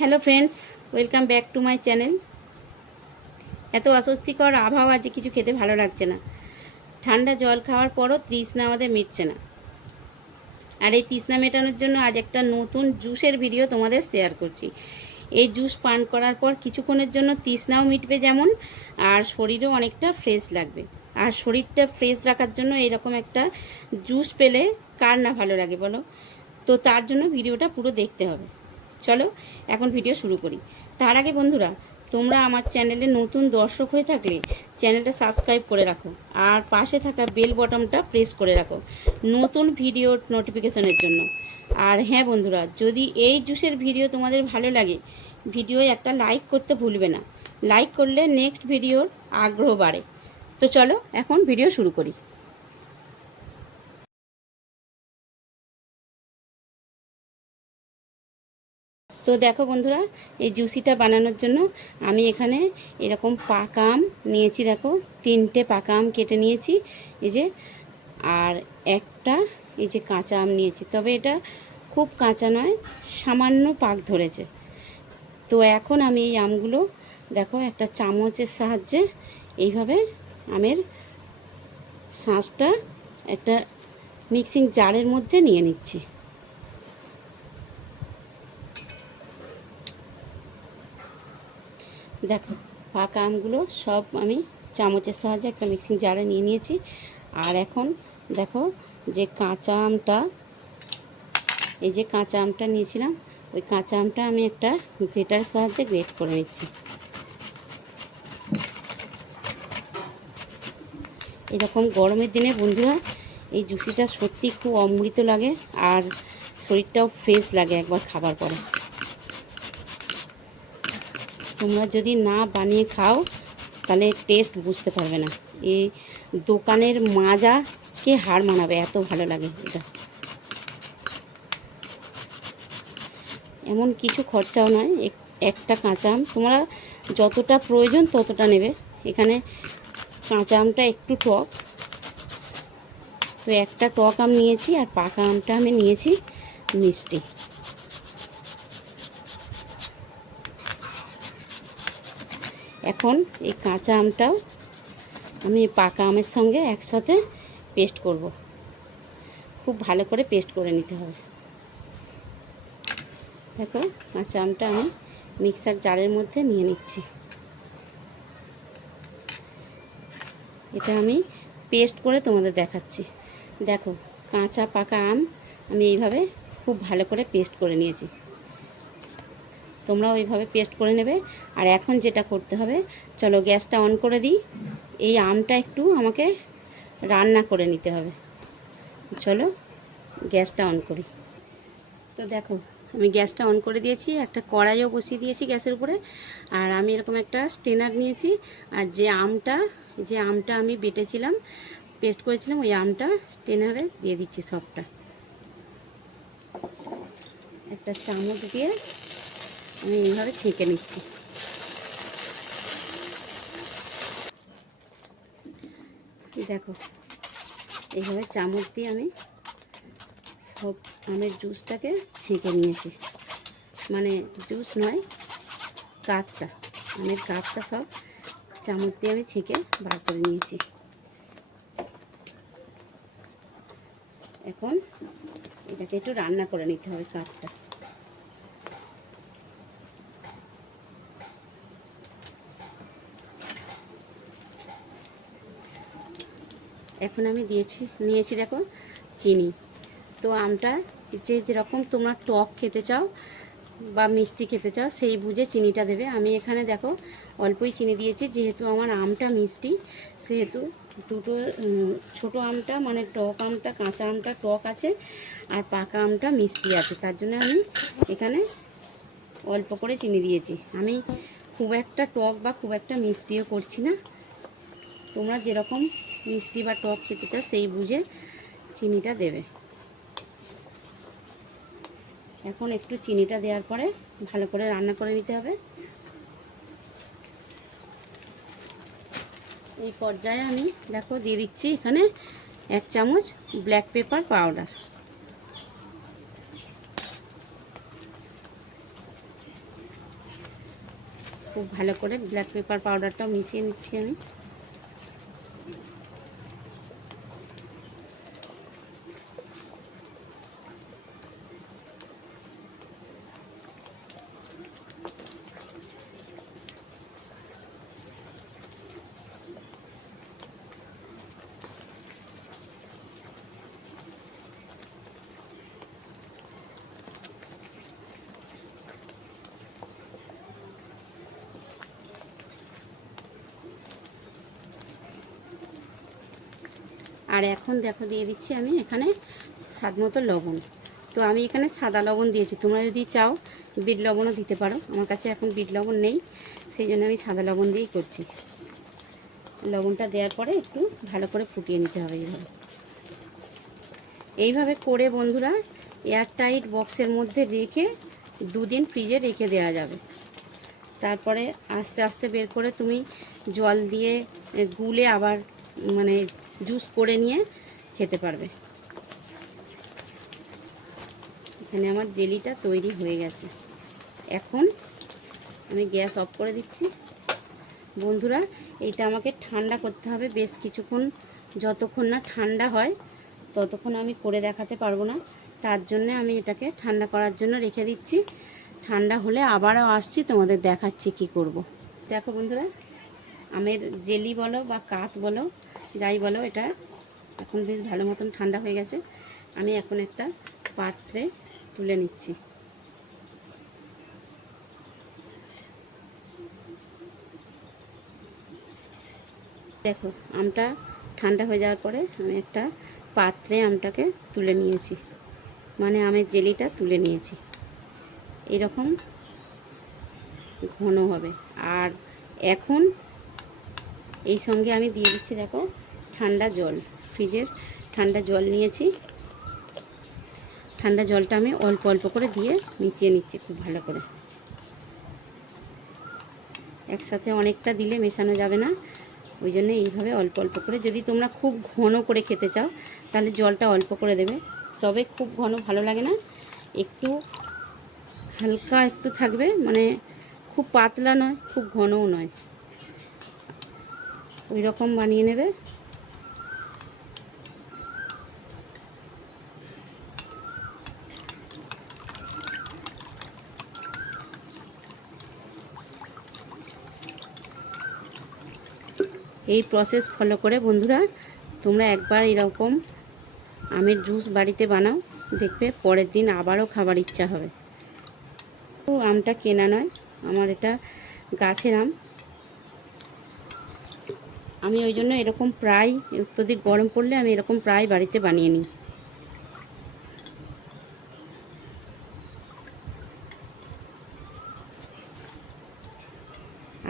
Hello friends, welcome back to my channel. এত অস্বস্তিকর আবহাওয়া যে কিছু খেতে ভালো লাগছে না। ঠান্ডা জল খাওয়ার পরও তৃষ্ণা আমাদের মিটছে না। আর এই তৃষ্ণা মেটানোর জন্য আজ একটা নতুন জুসের ভিডিও তোমাদের শেয়ার করছি। এই জুস পান করার পর কিছুক্ষণের জন্য তৃষ্ণাও মিটবে যেমন, আর শরীরও অনেকটা ফ্রেশ লাগবে। আর শরীরটা ফ্রেশ রাখার জন্য এরকম একটা জুস পেলে কার না ভালো লাগে বলো? তো তার জন্য ভিডিওটা পুরো দেখতে হবে। চলো এখন ভিডিও শুরু করি। তার আগে বন্ধুরা, তোমরা আমার চ্যানেলে নতুন দর্শক হয়ে থাকলে চ্যানেলটা সাবস্ক্রাইব করে রাখো, আর পাশে থাকা বেল বটনটা প্রেস করে রাখো নতুন ভিডিওর নোটিফিকেশনের জন্য। আর হ্যাঁ বন্ধুরা, যদি এই জুসের ভিডিও তোমাদের ভালো লাগে, ভিডিও একটা লাইক করতে ভুলবে না। লাইক করলে নেক্সট ভিডিওর আগ্রহ বাড়ে। তো চলো এখন ভিডিও শুরু করি। তো দেখো বন্ধুরা, এই জুসিটা বানানোর জন্য আমি এখানে এরকম পাকা আম নিয়েছি। দেখো, 3টে পাকা আম কেটে নিয়েছি এই যে, আর একটা এই যে কাঁচা আম নিয়েছি। তবে এটা খুব কাঁচা নয়, সামান্য পাক ধরেছে। তো এখন আমি এই আমগুলো দেখো একটা চামচের সাহায্যে এইভাবে আমের শাঁসটা একটা মিক্সিং জারের মধ্যে নিয়ে নিচ্ছি। দেখো, পাকা আমগুলো সব আমি চামচের সাহায্যে একটা মিক্সিং জারে নিয়ে নিয়েছি। আর এখন দেখো, যে কাঁচা আমটা, এই যে কাঁচা আমটা নিয়েছিলাম, ওই কাঁচা আমটা আমি একটা গ্রেটারের সাহায্যে গ্রেট করে নিচ্ছি। এরকম গরমের দিনে বন্ধুরা এই জুসিটা সত্যি খুব অমৃত লাগে, আর শরীরটাও ফ্রেশ লাগে একবার খাবার পরে। তোমরা যদি না বানিয়ে খাও তাহলে টেস্ট বুঝতে পারবে না। এই দোকানের মাজাকে হার মানাবে, এত ভালো লাগে এটা। এমন কিছু খরচাও নয়, একটা কাঁচা আম তোমরা যতটা প্রয়োজন ততটা নেবে। এখানে কাঁচা আমটা একটু টক, তো একটা টক আম নিয়েছি, আর পাকা আমটা আমি নিয়েছি মিষ্টি। এখন এই কাঁচা আমটাও আমি পাকা আমের সঙ্গে একসাথে পেস্ট করব। খুব ভালো করে পেস্ট করে নিতে হবে। দেখো, কাঁচা আমটা আমি মিক্সার জারের মধ্যে নিয়ে নিচ্ছি। এটা আমি পেস্ট করে তোমাদের দেখাচ্ছি। দেখো, কাঁচা পাকা আম আমি এইভাবে খুব ভালো করে পেস্ট করে নিয়েছি। তোমরাও ওইভাবে পেস্ট করে নেবে। আর এখন যেটা করতে হবে, চলো গ্যাসটা অন করে দিই। এই আমটা একটু আমাকে রান্না করে নিতে হবে। চলো গ্যাসটা অন করি। তো দেখো, আমি গ্যাসটা অন করে দিয়েছি, একটা কড়াইও বসিয়ে দিয়েছি গ্যাসের উপরে। আর আমি এরকম একটা স্টেনার নিয়েছি, আর যে আমটা আমি বেটেছিলাম, পেস্ট করেছিলাম, ওই আমটা স্টেনারে দিয়ে দিচ্ছি সবটা। একটা চামচ দিয়ে আমি এইভাবে ছেঁকে নিচ্ছি। দেখো, এইভাবে চামচ দিয়ে আমি সব আমের জুসটাকে ছেঁকে নিয়েছি। মানে জুস নয়, কাঁচটা, আমের কাঁচটা সব চামচ দিয়ে আমি ছেঁকে বার করে নিয়েছি। এখন এটাকে একটু রান্না করে নিতে হবে কাঁচটা। এখন আমি নিয়েছি দেখো চিনি। তো আমটা যেরকম তোমরা টক খেতে চাও বা মিষ্টি খেতে চাও সেই বুঝে চিনিটা দেবে। আমি এখানে দেখো অল্পই চিনি দিয়েছি, যেহেতু আমার আমটা মিষ্টি, সেহেতু দুটো ছোটো আমটা মানে টক আমটা, কাঁচা আমটা টক আছে, আর পাকা আমটা মিষ্টি আছে, তার জন্য আমি এখানে অল্প করে চিনি দিয়েছি। আমি খুব একটা টক বা খুব একটা মিষ্টিও করছি না। তোমরা যেরকম মিষ্টি বা টক খেতে চাও সেই বুঝে চিনিটা দেবে। এখন একটু চিনিটা দেওয়ার পরে ভালো করে রান্না করে নিতে হবে। এই পর্যায়ে আমি দেখো দিয়ে দিচ্ছি এখানে 1 চামচ ব্ল্যাক পেপার পাউডার। খুব ভালো করে ব্ল্যাক পেপার পাউডারটাও মিশিয়ে নিচ্ছি আমি। আর এখন দেখো দিয়ে দিচ্ছি আমি এখানে স্বাদ মতো লবণ। তো আমি এখানে সাদা লবণ দিয়েছি, তোমরা যদি চাও বিট লবণও দিতে পারো। আমার কাছে এখন বিট লবণ নেই, সেই জন্য আমি সাদা লবণ দিয়েই করছি। লবণটা দেওয়ার পরে একটু ভালো করে ফুটিয়ে নিতে হবে। এইভাবে করে বন্ধুরা এয়ারটাইট বক্সের মধ্যে রেখে 2 দিন ফ্রিজে রেখে দেওয়া যাবে। তারপরে আস্তে আস্তে বের করে তুমি জল দিয়ে গুলে আবার মানে জুস করে নিয়ে খেতে পারবে। এখানে আমার জেলিটা তৈরি হয়ে গেছে। এখন আমি গ্যাস অফ করে দিচ্ছি। বন্ধুরা এইটা আমাকে ঠান্ডা করতে হবে বেশ কিছুক্ষণ, যতক্ষণ না ঠান্ডা হয় ততক্ষণ আমি করে দেখাতে পারবো না। তার জন্য আমি এটাকে ঠান্ডা করার জন্য রেখে দিচ্ছি। ঠান্ডা হলে আবারও আসছি, তোমাদের দেখাচ্ছি কি করব। দেখো বন্ধুরা, আমের জেলি বলো বা কাঠ বলো যাই বলো, এটা এখন বেশ ভালো মতন ঠান্ডা হয়ে গেছে। আমি এখন একটা পাত্রে তুলে নিচ্ছি। দেখো আমটা ঠান্ডা হয়ে যাওয়ার পরে আমি একটা পাত্রে আমটাকে তুলে নিয়েছি, মানে আমের জেলিটা তুলে নিয়েছি। এরকম ঘন হবে। আর এখন এই সঙ্গে আমি দিয়ে দিচ্ছি দেখো ঠান্ডা জল, ফ্রিজের ঠান্ডা জল নিয়েছি। ঠান্ডা জলটা আমি অল্প অল্প করে দিয়ে মিশিয়ে নিচ্ছি খুব ভালো করে। একসাথে অনেকটা দিলে মেশানো যাবে না, ওই জন্য এইভাবে অল্প অল্প করে। যদি তোমরা খুব ঘন করে খেতে চাও তাহলে জলটা অল্প করে দেবে, তবে খুব ঘন ভালো লাগে না, একটু হালকা একটু থাকবে, মানে খুব পাতলা নয় খুব ঘনও নয়, ওই রকম বানিয়ে নেবে। এই প্রসেস ফলো করে বন্ধুরা তোমরা একবার এরকম আমের জুস বাড়িতে বানাও, দেখবে পরের দিন আবারও খাবার ইচ্ছা হবে। আমটা কেনা নয়, আমার এটা গাছের আম। আমি ওই জন্য এরকম প্রায় অত্যধিক গরম পড়লে আমি এরকম প্রায় বাড়িতে বানিয়ে নিই।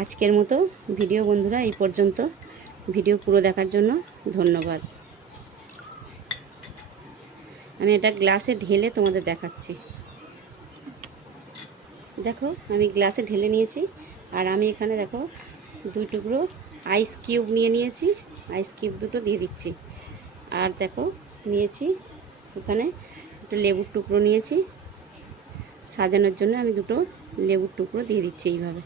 আজকের মতো ভিডিও বন্ধুরা এই পর্যন্ত। ভিডিও পুরো দেখার জন্য ধন্যবাদ। আমি এটা গ্লাসে ঢেলে তোমাদের দেখাচ্ছি। দেখো আমি গ্লাসে ঢেলে নিয়েছি, আর আমি এখানে দেখো 2 টুকরো আইস কিউব নিয়ে নিয়েছি। আইস কিউব দুটো দিয়ে দিচ্ছি। আর দেখো নিয়েছি ওখানে একটু লেবুর টুকরো নিয়েছি, সাজানোর জন্য আমি 2টো লেবুর টুকরো দিয়ে দিচ্ছি এইভাবে।